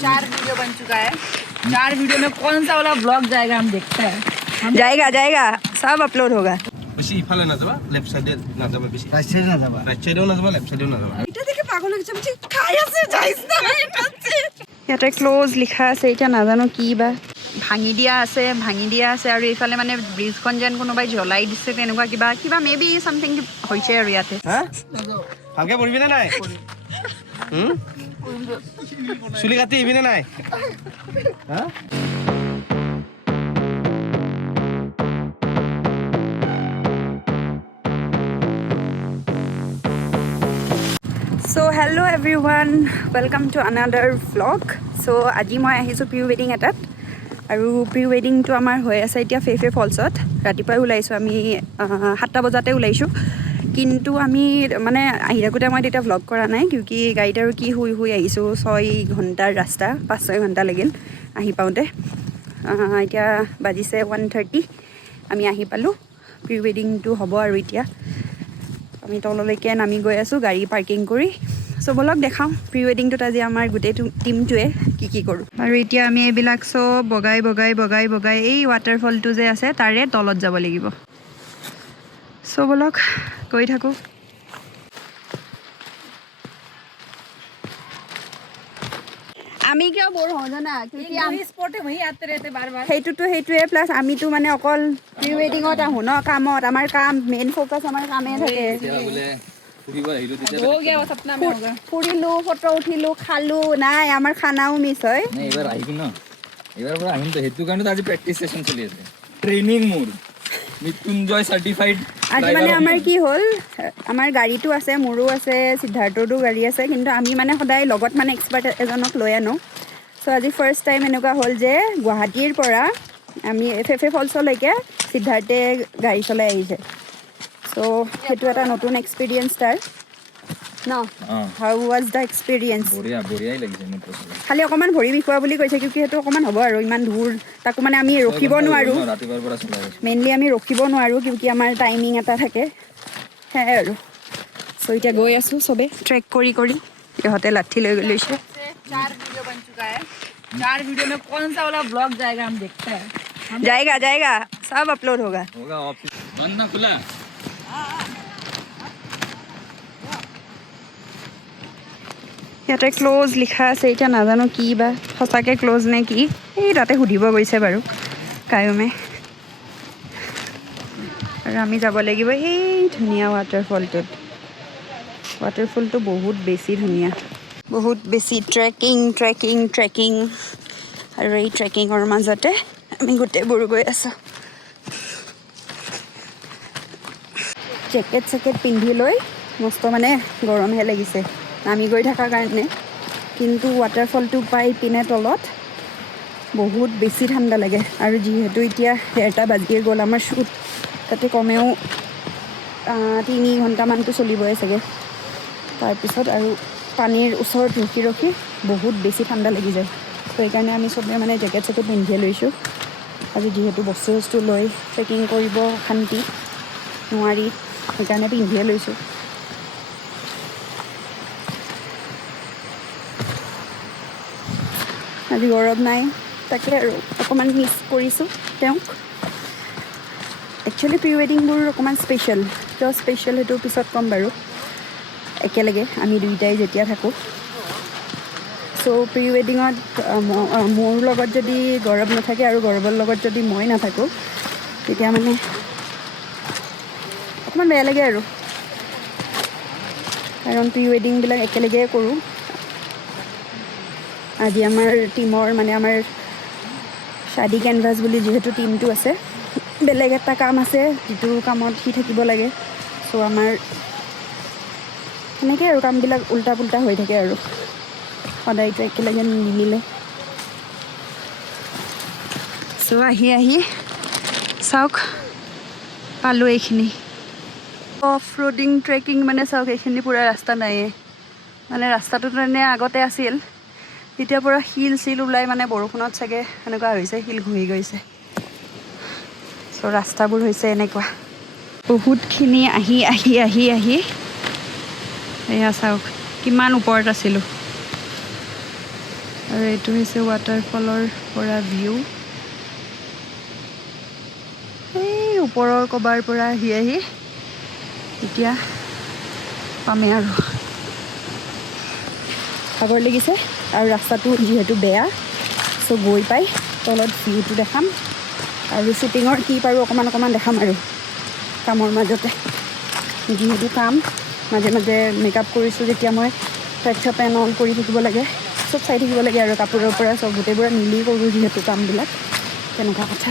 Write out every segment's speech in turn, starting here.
4 video बन चुका है। 4 वीडियो में कौन सा वाला ब्लॉग जाएगा हम देखते हैं। जाएगा सब अपलोड होगा। বেশি ইফালে না যাবা লেফট সাইডে না যাবা বেশি রাইট সাইডে না যাবা রাইট সাইডেও না যাবা লেফট সাইডেও না যাবা এটা দেখে পাগল হয়ে যাচ্ছে খাই আছে যাইছ না ইয়াতে ক্লোজ লিখা আছে এটা নাজানো কি বা ভাঙি দিয়া আছে আৰু এইফালে মানে ব্ৰিজখন যেন কোনোবাই জ্বলাই দিছে তেনেকুৱা কিবা মেবি সামথিং হৈছে আৰু ইয়াতে হ্যাঁ ভালকে পড়বি না নাই চুলি কাটি ইবি না নাই হ্যাঁ So hello everyone, welcome to another vlog. So আজি মই আহিছোঁ প্ৰি ৱেডিং এটাত আৰু প্ৰি ৱেডিংটো আমাৰ হৈ আছে এতিয়া ফেফে ফলছত। ৰাতিপুৱাই ওলাইছোঁ আমি 7টা বজাতে ওলাইছোঁ, কিন্তু আমি মানে আহি থাকোঁতে মই তেতিয়া ভ্লগ কৰা নাই কিউকি গাড়ীত আৰু কি শুই আহিছোঁ। 6 ঘণ্টাৰ ৰাস্তা 5-6 ঘণ্টা লাগিল আহি পাওঁতে। এতিয়া বাজিছে 1:30 আমি আহি পালোঁ। প্ৰি ৱেডিংটো হ'ব আৰু এতিয়া আমি তললৈকে নামি গৈ আছোঁ গাড়ী পাৰ্কিং কৰি। চ' বলক দেখাওঁ প্ৰি ৱেডিংটোত আজি আমাৰ গোটেই টিমটোৱে কি কৰোঁ। আৰু এতিয়া আমি এইবিলাক চব বগাই এই ৱাটাৰফলটো যে আছে তাৰে তলত যাব লাগিব। চ' বলক গৈ থাকোঁ। আমি কিয় বৰ হওঁ জানা, সেইটোৱে প্লাছ আমিতো মানে অকল প্ৰি ৱেডিঙত আহোঁ ন, কামত আমাৰ কাম মেইন ফ'কাছ আমাৰ কামে থাকে। ফুৰিলোঁ, ফটো উঠিলোঁ, খালোঁ, নাই আমাৰ খানাও মিছ হয়। এইবাৰ আহিবি ন, এইবাৰ পৰা আহিম তো, সেইটো কাৰণে আজি প্ৰেক্টিচ সেশন চলি আছে, ট্ৰেইনিং মোৰ মৃত্যুঞ্জয় চাৰ্টিফাইড। আজি মানে আমাৰ কি হ'ল, আমাৰ গাড়ীটো আছে, মোৰো আছে, সিদ্ধাৰ্থৰো গাড়ী আছে, কিন্তু আমি মানে সদায় লগত মানে এক্সপাৰ্ট এজনক লৈ আনো। চ' আজি ফাৰ্ষ্ট টাইম এনেকুৱা হ'ল যে গুৱাহাটীৰ পৰা আমি ফেফে ফলছলৈকে সিদ্ধাৰ্থে গাড়ী চলাই আহিছে। চ' সেইটো এটা নতুন এক্সপিৰিয়েঞ্চ তাৰ ন। হাউ ৱাজ দ্য এক্সপিৰিয়েঞ্চ? বঢ়িয়াই লাগিছে মোৰ। খালি অকণমান ভৰি বিষোৱা বুলি কৈছে, কিউকি সেইটো অকণমান হ'ব আৰু ইমান দূৰ, তাকো মানে আমি ৰখিব নোৱাৰোঁ, ৰাতিপুৱাৰ পৰা চলাই আছোঁ। মেইনলি আমি ৰখিব নোৱাৰোঁ কিউকি আমাৰ টাইমিং এটা থাকে, সেয়াই আৰু। চ' এতিয়া গৈ আছোঁ চবে ট্ৰেক কৰি ইহঁতে লাঠি লৈ লৈছে। 4 वीडियो बन चुका है। 4 वीडियो में कौन सा वाला ब्लॉग जाएगा हम देखते हैं। जाएगा सब अपलोड होगा। बंद ना खुला। ইয়াতে ক্লোজ লিখা আছে, এতিয়া নাজানো কি বা সঁচাকৈ ক্লোজ নে কি। এই তাতে সুধিব গৈছে বাৰু কায়ুমে। আৰু আমি যাব লাগিব এই ধুনীয়া ৱাটাৰফলটোত। ৱাটাৰফলটো বহুত বেছি ধুনীয়া, বহুত বেছি ট্ৰেকিং আৰু এই ট্ৰেকিঙৰ মাজতে আমি গোটেইবোৰ গৈ আছোঁ। জেকেট পিন্ধি লৈ মস্ত মানে গৰমহে লাগিছে নামি গৈ থকাৰ কাৰণে, কিন্তু ৱাটাৰফলটো পাই পিনে তলত বহুত বেছি ঠাণ্ডা লাগে। আৰু যিহেতু এতিয়া 1:30 বাজিয়ে গ'ল, আমাৰ শ্বুট তাতে কমেও 3 ঘণ্টামানটো চলিবই চাগে। তাৰপিছত আৰু পানীৰ ওচৰত ৰখি বহুত বেছি ঠাণ্ডা লাগি যায়। ত' সেইকাৰণে আমি চবে মানে জেকেট পিন্ধিয়ে লৈছোঁ। আজি যিহেতু বস্তু লৈ ট্ৰেকিং কৰিব শান্তি নোৱাৰি, সেইকাৰণে পিন্ধিয়ে লৈছোঁ। আজি গৰম নাই, তাকে আৰু অকণমান মিছ কৰিছোঁ তেওঁক। একচুৱেলি প্ৰি ৱেডিংবোৰ অকণমান স্পেচিয়েল, কিয় স্পেচিয়েল সেইটো পিছত ক'ম বাৰু। একেলগে আমি দুয়োটাই যেতিয়া থাকোঁ। চ' প্ৰি ৱেডিঙত মোৰ লগত যদি গৌৰৱ নাথাকে আৰু গৌৰৱৰ লগত যদি মই নাথাকোঁ, তেতিয়া মানে অকণমান বেয়া লাগে আৰু, কাৰণ প্ৰি ৱেডিংবিলাক একেলগে কৰোঁ। আজি আমাৰ টিমৰ মানে আমাৰ শ্বাদী কেনভাছ বুলি যিহেতু টিমটো আছে, বেলেগ এটা কাম আছে যিটো কামত সি থাকিব লাগে। চ' আমাৰ সেনেকৈ আৰু কামবিলাক উল্টা পুল্টা হৈ থাকে আৰু সদায়তো একেলগে নিমিলে। চ' আহি চাওক পালোঁ এইখিনি। অফ ৰোডিং ট্ৰেকিং মানে চাওক, এইখিনি পূৰা ৰাস্তা নাইয়ে, মানে ৰাস্তাটোতো এনে আগতে আছিল, তেতিয়াৰ পৰা শিল ওলাই মানে বৰষুণত চাগে এনেকুৱা হৈছে, শিল ঘঁহি গৈছে। চ' ৰাস্তাবোৰ হৈছে এনেকুৱা বহুতখিনি আহি এয়া চাওক কিমান ওপৰত আছিলোঁ। আৰু এইটো হৈছে ৱাটাৰফলৰ পৰা ভিউ এই ওপৰৰ কবাৰ পৰা আহি এতিয়া পামে আৰু ভাগৰ লাগিছে আৰু ৰাস্তাটো যিহেতু বেয়া চ' গৈ পাই তলত ভিউটো দেখাম আৰু শ্বুটিঙৰ কি পাৰোঁ অকণমান দেখাম আৰু কামৰ মাজতে যিহেতু কাম মাজে মাজে মেকআপ কৰিছোঁ যেতিয়া মই ফেক্স পেন অন কৰি থাকিব লাগে চব চাই থাকিব লাগে আৰু কাপোৰৰ পৰা চব গোটেইবোৰে মিলি কৰোঁ যিহেতু কামবিলাক তেনেকুৱা কথা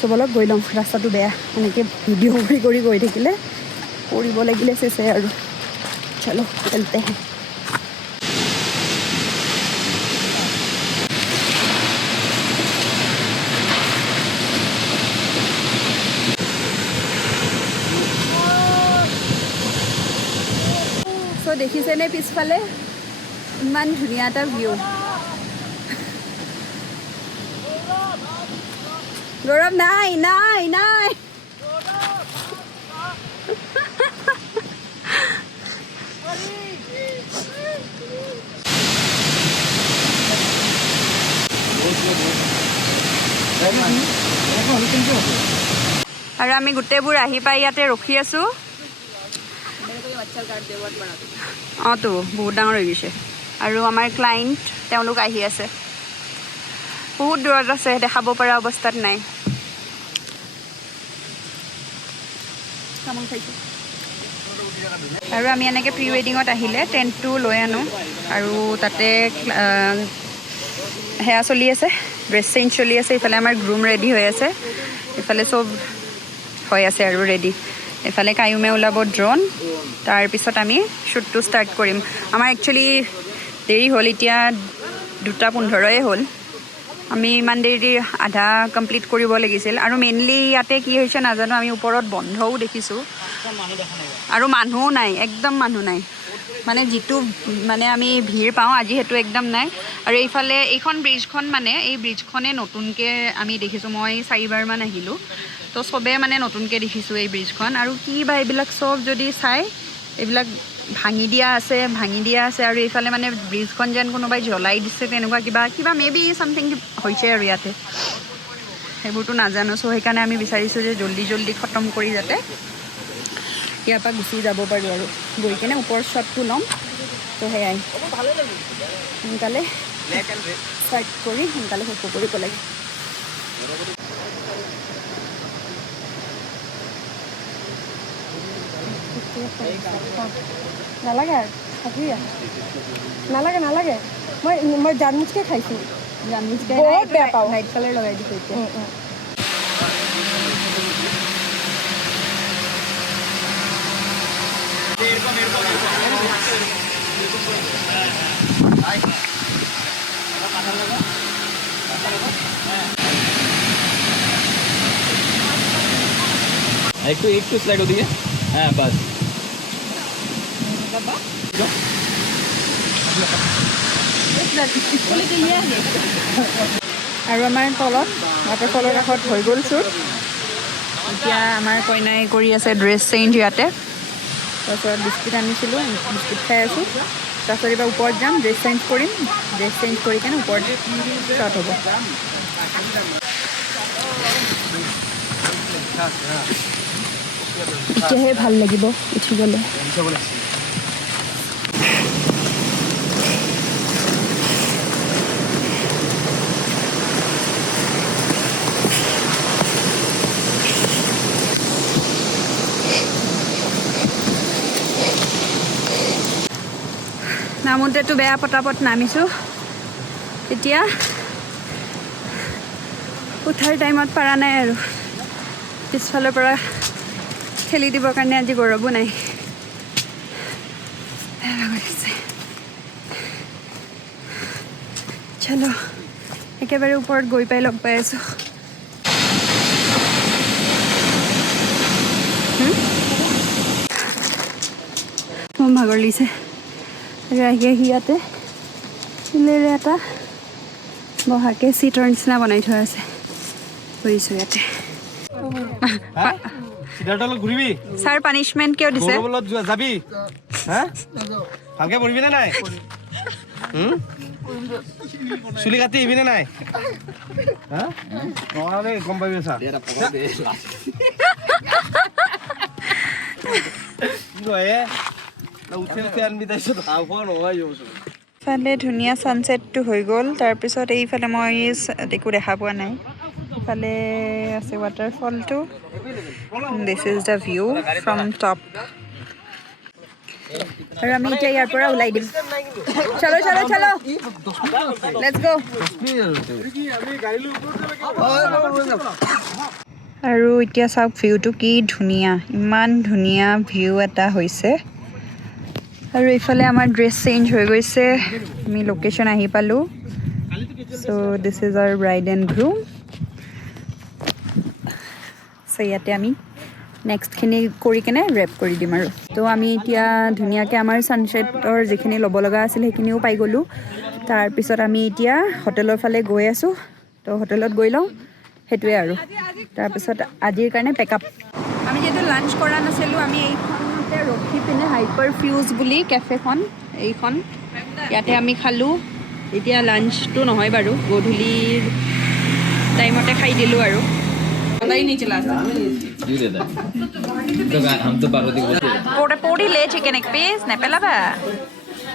চব অলপ গৈ লওঁ ৰাস্তাটো বেয়া এনেকৈ ভিডিঅ' কৰি গৈ থাকিলে কৰিব লাগিলে চেছে আৰু চলো চলতে হে চ' দেখিছেনে পিছফালে ইমান ধুনীয়া এটা ভিউ গৌৰৱ নাই আৰু আমি গোটেইবোৰ আহি পাই ইয়াতে ৰখি আছোঁ অঁ তো বহুত ডাঙৰ হৈ গৈছে আৰু আমাৰ ক্লাইণ্ট তেওঁলোক আহি আছে বহুত দূৰত আছে দেখাব পৰা অৱস্থাত নাই আৰু আমি এনেকৈ প্ৰি ৱেডিঙত আহিলে টেণ্টটো লৈ আনো আৰু তাতে সেয়া চলি আছে ড্ৰেছ চেঞ্জ চলি আছে ইফালে আমাৰ গ্ৰুম ৰেডি হৈ আছে ইফালে চব হৈ আছে আৰু ৰেডি এফালে কায়ুমে ওলাব ড্ৰোন তাৰপিছত আমি শ্বুটটো ষ্টাৰ্ট কৰিম আমাৰ একচুৱেলি দেৰি হ'ল এতিয়া 2:15 হ'ল আমি ইমান দেৰি আধা কমপ্লিট কৰিব লাগিছিল আৰু মেইনলি ইয়াতে কি হৈছে নাজানো আমি ওপৰত বন্ধও দেখিছোঁ আৰু মানুহো নাই একদম মানুহ নাই মানে যিটো মানে আমি ভিৰ পাওঁ আজি সেইটো একদম নাই আৰু এইফালে এইখন ব্ৰিজখন মানে এই ব্ৰিজখনে নতুনকৈ আমি দেখিছোঁ মই 4বাৰমান আহিলোঁ তো চবে মানে নতুনকৈ দেখিছোঁ এই ব্ৰিজখন আৰু কি বা এইবিলাক চব যদি চাই এইবিলাক ভাঙি দিয়া আছে আৰু এইফালে মানে ব্ৰিজখন যেন কোনোবাই জ্বলাই দিছে তেনেকুৱা কিবা মেবি চামথিং হৈছে আৰু ইয়াতে সেইবোৰতো নাজানো চ' সেইকাৰণে আমি বিচাৰিছোঁ যে জল্দি খতম কৰি যাতে ইয়াৰ পৰা গুচি যাব পাৰোঁ আৰু গৈ কিনে ওপৰ শ্বটটো ল'ম তো সেয়াই সোনকালে ষ্টাৰ্ট কৰি সোনকালে শেষ কৰিব লাগে নালাগে আৰু থাকিবি নালাগে মই জানমুচকৈ খাইছোঁ বহুত বেয়া পাওঁ নাইট কালাৰ লগাই দিছোঁ এতিয়া একটু স্লাইড ওদিকে হ্যাঁ বাস আৰু আমাৰ তলত ৱাটাৰফলৰ কাষত হৈ গ'ল শ্বুট এতিয়া আমাৰ কইনাই কৰি আছে ড্ৰেছ চেঞ্জ ইয়াতে তাৰপিছত বিস্কুট আনিছিলোঁ বিস্কুট খাই আছোঁ তাৰপিছত এইবাৰ ওপৰত যাম ড্ৰেছ চেঞ্জ কৰিম ড্ৰেছ চেঞ্জ কৰি কেনে ওপৰত শ্বট হ'ব এতিয়াহে ভাল লাগিব উঠিবলৈ নামোতেতো বেয়া পটাপট নামিছোঁ এতিয়া উঠাৰ টাইমত পৰা নাই আৰু পিছফালৰ পৰা ঠেলি দিবৰ কাৰণে আজি গৌৰৱো নাই চলো একেবাৰে ওপৰত গৈ পাই লগ পাই আছোঁ মোৰ ভাগৰ লাগিছে আহি ইয়াতে শিলেৰে এটা বহাকে চিটৰ নিচিনা বনাই থোৱা আছে বহিছোঁ ইয়াতে ছাৰ পানিছমেণ্ট কিয় দিছে যাবি ভালকে পঢ়িবি নে নাই চুলি কাটি আহিবিনে নাই হা নহ'লে গম পাবি চা কি কয় উঠি উঠি আনবি তাৰপিছত হাও খোৱা নহয় ইফালে ধুনীয়া ছানছেটটো হৈ গ'ল তাৰপিছত এইফালে মই একো দেখা পোৱা নাই ইফালে আছে ৱাটাৰফলটো this is the view from top আৰু আমি এতিয়া ইয়াৰ পৰা ওলাই দিম চলো চলো চলো লেটছ গো আৰু এতিয়া চাওক ভিউটো কি ধুনীয়া ইমান ধুনীয়া ভিউ এটা হৈছে আৰু এইফালে আমাৰ ড্ৰেছ চেঞ্জ হৈ গৈছে আমি লোকেশ্যন আহি পালোঁ so' this is our bride and groom so' ইয়াতে আমি নেক্সটখিনি কৰি কেনে ৰেপ কৰি দিম আৰু তো আমি এতিয়া ধুনীয়াকৈ আমাৰ ছানছেটৰ যিখিনি ল'ব লগা আছিল সেইখিনিও পাই গ'লোঁ তাৰপিছত আমি এতিয়া হোটেলৰ ফালে গৈ আছোঁ তো হোটেলত গৈ লওঁ সেইটোৱে আৰু তাৰপিছত আজিৰ কাৰণে পেকআপ আমি যিহেতু লাঞ্চ কৰা নাছিলোঁ আমি এইখনতে ৰখি পিনে হাইপাৰ ফিউজ বুলি কেফেখন এইখন ইয়াতে আমি খালোঁ এতিয়া লাঞ্চটো নহয় বাৰু গধূলিৰ টাইমতে খাই দিলোঁ আৰু पता ही नहीं चला क्यों देता तो हम तो पार्वती को পৰিলে চিকেন এক পিচ নেপেলাবা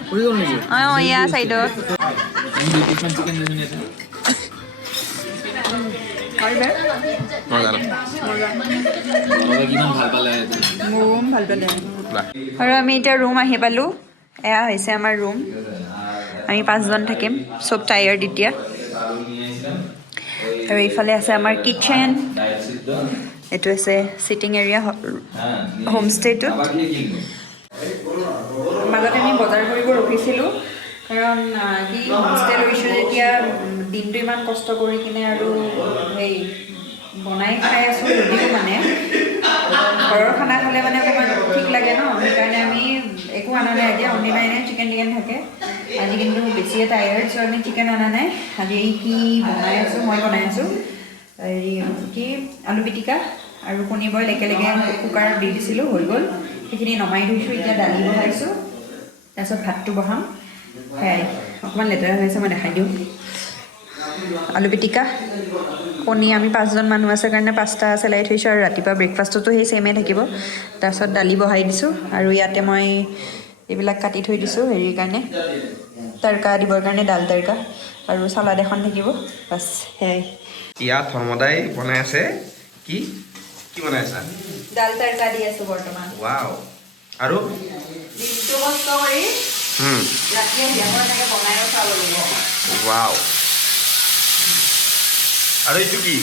पूरी कौन लगी অঁ এয়া চাইডত हम ब्यूटी फन चिकन जैसे नहीं बाबा किमान ভাল পালে ৰুম ভাল পালে আৰু আমি এতিয়া ৰুম আহি পালোঁ এয়া হৈছে আমাৰ ৰুম আমি 5জন থাকিম চব টায়াৰ্ড এতিয়া আৰু এইফালে আছে আমাৰ কিটচেন এইটো আছে চিটিং এৰিয়া হোমষ্টেটোত মাজতে আমি বজাৰ কৰিব ৰখিছিলোঁ কাৰণ কি হোমষ্টে লৈছোঁ যেতিয়া দিনটো ইমান কষ্ট কৰি কিনে আৰু সেই বনাই খাই আছোঁ যদিও মানে ঘৰৰ খানা খালে মানে অকণমান ঠিক লাগে ন সেইকাৰণে আমি একো অনা নাই আজি অনলি নাই চিকেন টিকেন থাকে আজি কিন্তু বেছিয়ে টায়াৰ্ড চ' আমি চিকেন অনা নাই আজি কি বনাই আছোঁ মই বনাই আছোঁ হেৰি কি আলু পিটিকা আৰু কণী বইল একেলগে কুকাৰত দি দিছিলোঁ হৈ গ'ল সেইখিনি নমাই থৈছোঁ এতিয়া দালি বহাইছোঁ তাৰপিছত ভাতটো বহাম সেয়াই অকণমান লেতেৰা হৈ আছে মই দেখাই দিওঁ আলু পিটিকা কণী আমি 5জন মানুহ আছে কাৰণে 5টা চেলাই থৈছোঁ আৰু ৰাতিপুৱা ব্ৰেকফাষ্টতো সেই ছেমেই থাকিব তাৰপিছত দালি বহাই দিছোঁ আৰু ইয়াতে মই এইবিলাক কাটি থৈ দিছোঁ হেৰিৰ কাৰণে তড়কা দিবৰ কাৰণে ডাল তড়কা আৰু চালাড এখন থাকিব বাছ সেয়াই ইয়াত ধৰ্মদাই বনাই আছে কি কি বনাই আছা ডাল তড়কা দি আছোঁ বৰ্তমান ৱাও আৰু দিনটো কষ্ট কৰি ৰাতি বিয়াবোৰ এনেকৈ বনায়ো চাব লাগিব ৱাও আৰু এইটো কি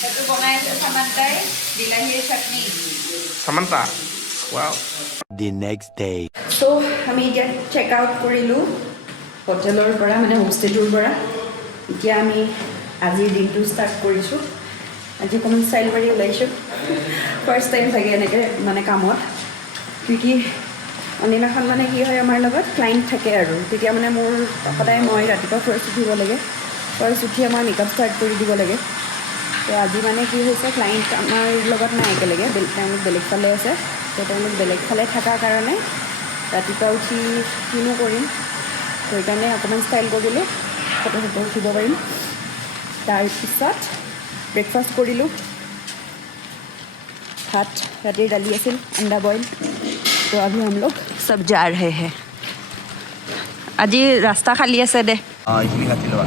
সেইটো বনাই আছে চামান্তাই বিলাহীৰ চাটনি Samantha wow The next day. So' আমি এতিয়া চেক আউট কৰিলোঁ হোটেলৰ পৰা মানে হোমষ্টেটোৰ পৰা এতিয়া আমি আজিৰ দিনটো ষ্টাৰ্ট কৰিছোঁ আজি অকণমান ষ্টাইল মাৰি ওলাইছোঁ ফাৰ্ষ্ট টাইম চাগে এনেকৈ মানে কামত কি অন্যদিনাখন মানে কি হয় আমাৰ লগত ক্লাইণ্ট থাকে আৰু তেতিয়া মানে মোৰ সদায় মই ৰাতিপুৱা ফাৰ্ষ্ট উঠিব লাগে ফাৰ্ষ্ট উঠি আমাৰ মেকআপ ষ্টাৰ্ট কৰি দিব লাগে তো আজি মানে কি হৈছে ক্লাইণ্ট আমাৰ লগত নাই একেলগে তেওঁলোক বেলেগ ফালে আছে তো তেওঁলোক বেলেগ ফালে থকাৰ কাৰণে ৰাতিপুৱা উঠি কিনো কৰিম তো সেইকাৰণে অকণমান ষ্টাইল কৰিলোঁ ফটো ফটো উঠিব পাৰিম তাৰপিছত ব্ৰেকফাষ্ট কৰিলোঁ ভাত ৰাতিৰ দালি আছিল আণ্ডা বইল তো अभी हम लोग सब जा रहे हैं আজি ৰাস্তা খালী আছে দে এইখিনি কাটি লোৱা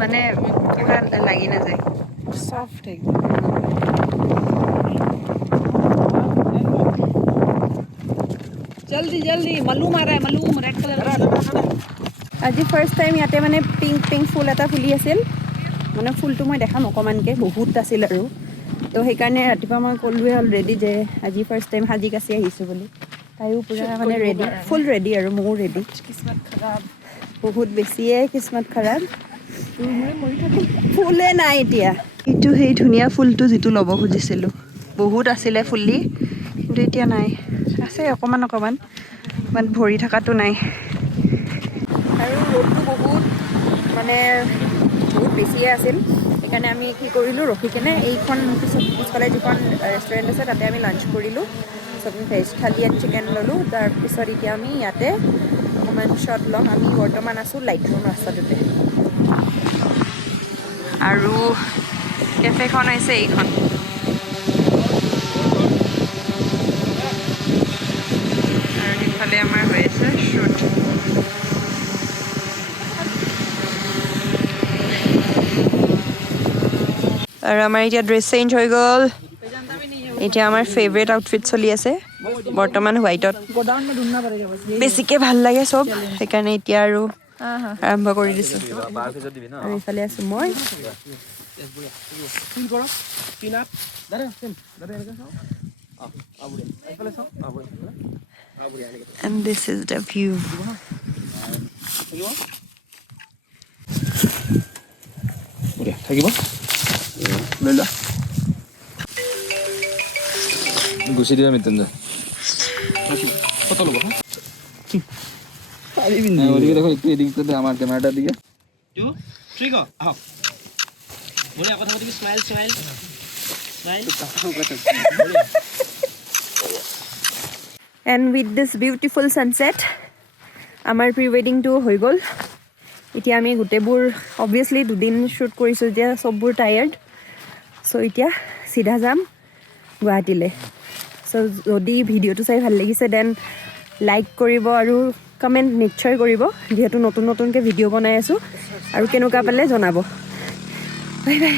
মানে পুৰা লাগি নাযায় सॉफ्ट है जल्दी जल्दी मलूम आ रहा है मलूम रेड कलर আজি ফাৰ্ষ্ট টাইম ইয়াতে মানে পিংক পিংক ফুল এটা ফুলি আছিল মানে ফুলটো মই দেখাম অকণমানকৈ বহুত আছিল আৰু তো সেইকাৰণে ৰাতিপুৱা মই ক'লোৱে অলৰেডি যে আজি ফাৰ্ষ্ট টাইম সাজি কাচি আহিছোঁ বুলি তাইও পূৰা মানে ৰেডি, ফুল ৰেডি আৰু ময়ো ৰেডি। किस्मत खराब বহুত বেছিয়ে কিসমত খাৰাপ, ফুলে নাই এতিয়া। এইটো সেই ধুনীয়া ফুলটো যিটো ল'ব খুজিছিলোঁ, বহুত আছিলে ফুলি, কিন্তু এতিয়া নাই, আছে অকণমান অকণমান, বাট ভৰি থকাটো নাই। আৰু ৰ'দটো বহুত মানে বহুত বেছিয়ে আছিল, সেইকাৰণে আমি কি কৰিলোঁ, ৰখি কেনে এইখন পিছফালে যিখন ৰেষ্টুৰেণ্ট আছে তাতে আমি লাঞ্চ কৰিলোঁ। চব ভেজ থালি এণ্ড চিকেন ল'লোঁ। তাৰপিছত এতিয়া আমি ইয়াতে অকণমান শ্বট ল'ম। আমি বৰ্তমান আছোঁ লাইট ৰুম ৰাস্তাটোতে, আৰু কেফেখন হৈছে এইখন। আৰু সেইফালে আমাৰ হৈ আছে শ্বুট। আৰু আমাৰ এতিয়া ড্ৰেছ চেঞ্জ হৈ গ'ল। এতিয়া আমাৰ ফেভৰেট আউটফিট চলি আছে বৰ্তমান, হোৱাইটত বেছিকৈ ভাল লাগে চব, সেইকাৰণে এতিয়া আৰু আৰম্ভ কৰি দিছোঁ। আৰু এইফালে আছোঁ মই। And this is the view. থাকিব লৈ লোৱা, গুচি দিবা মৃত্যুঞ্জয়। কত ল'ব ওদিকে দেখো, একটু এদিকে দে আমার ক্যামেরাটার দিকে। And with this beautiful sunset, আমাৰ প্ৰি ৱেডিংটো হৈ গ'ল। এতিয়া আমি গোটেইবোৰ অবভিয়াছলি 2 দিন শ্বুট কৰিছোঁ, এতিয়া চববোৰ টায়াৰ্ড। চ' এতিয়া চিধা যাম গুৱাহাটীলৈ। চ' যদি ভিডিঅ'টো চাই ভাল লাগিছে দেন লাইক কৰিব আৰু কমেণ্ট নিশ্চয় কৰিব, যিহেতু নতুনকৈ ভিডিঅ' বনাই আছোঁ, আৰু কেনেকুৱা পালে জনাব। Bye bye.